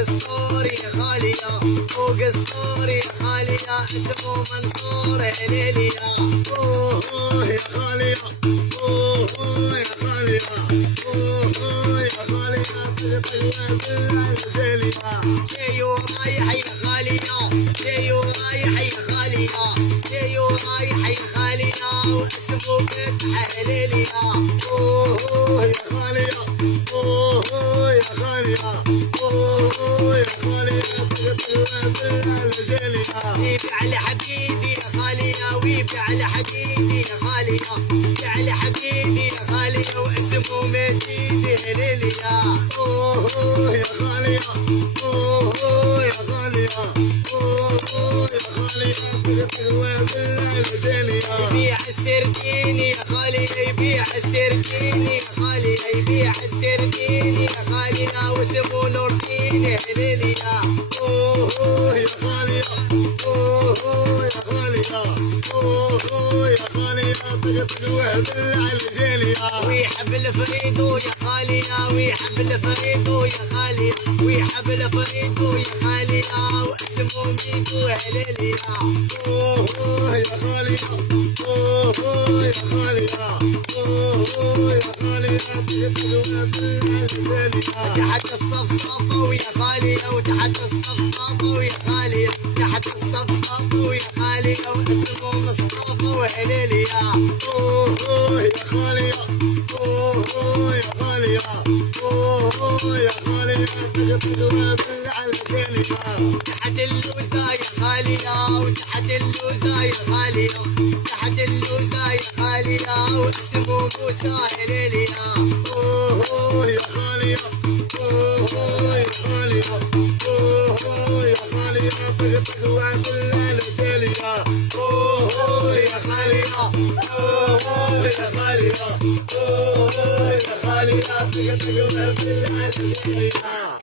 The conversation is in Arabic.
السور يا خالية، فوق السور يا خالية، اسمه منصور يا ليليا. اوه يا خالية، اوه يا خالية، اوه يا خالية، تغطي بالجلية. جايو رايح يا خالية، جايو رايح يا خالية، جايو رايح يا خالية، واسمه فتح ليليا. اوه يا خالية، اوه يا خالية، اوه يا خالية، تغطي بالجلية. يبيع لحبيبي يا خالية، ويبيع لحبيبي يا خالية، يبيع لحبيبي يا خالية، واسمه مجيد يا ليليا. اوه يا خالية، اوه يا خالية، اوه يا خالية، تغطي بالجلية. يبيع السردين يا خالية، يبيع السردين يا خالية، يبيع السردين يا خالية، واسمه نور الدين يا ليليا. اوه يا خالية، اوه يا خالية، اوه يا خالية، تغطي بالجلية. ويحب الفريدو يا خالية، ويحب الفريدو يا خالية، ويحب الفريدو يا خالية، واسمه ميدو يا ليليا. اوه يا خالية، اوه يا خالية، اوه يا خالية، تغطي بالجلية. تحت الصفصفة ويا خالية، وتحت الصفصفة ويا خالية، تحت الصفصفة ويا خالية، واسمه مصطفى وهليليا. اوه يا خالية، اوه يا خالية، اوه يا خالية، تغطي بالجلية. تحت اللوزة يا خالية، وتحت اللوزة يا خالية، تحت اللوزة يا خالية، واسمه موسى هليليا. اوه يا خالية، اوه يا خالية، اوه يا خالية، تغطي بالجلية. اوه يا خالية، اوه يا خالية، اوه يا خالية، تقطع بالعليا.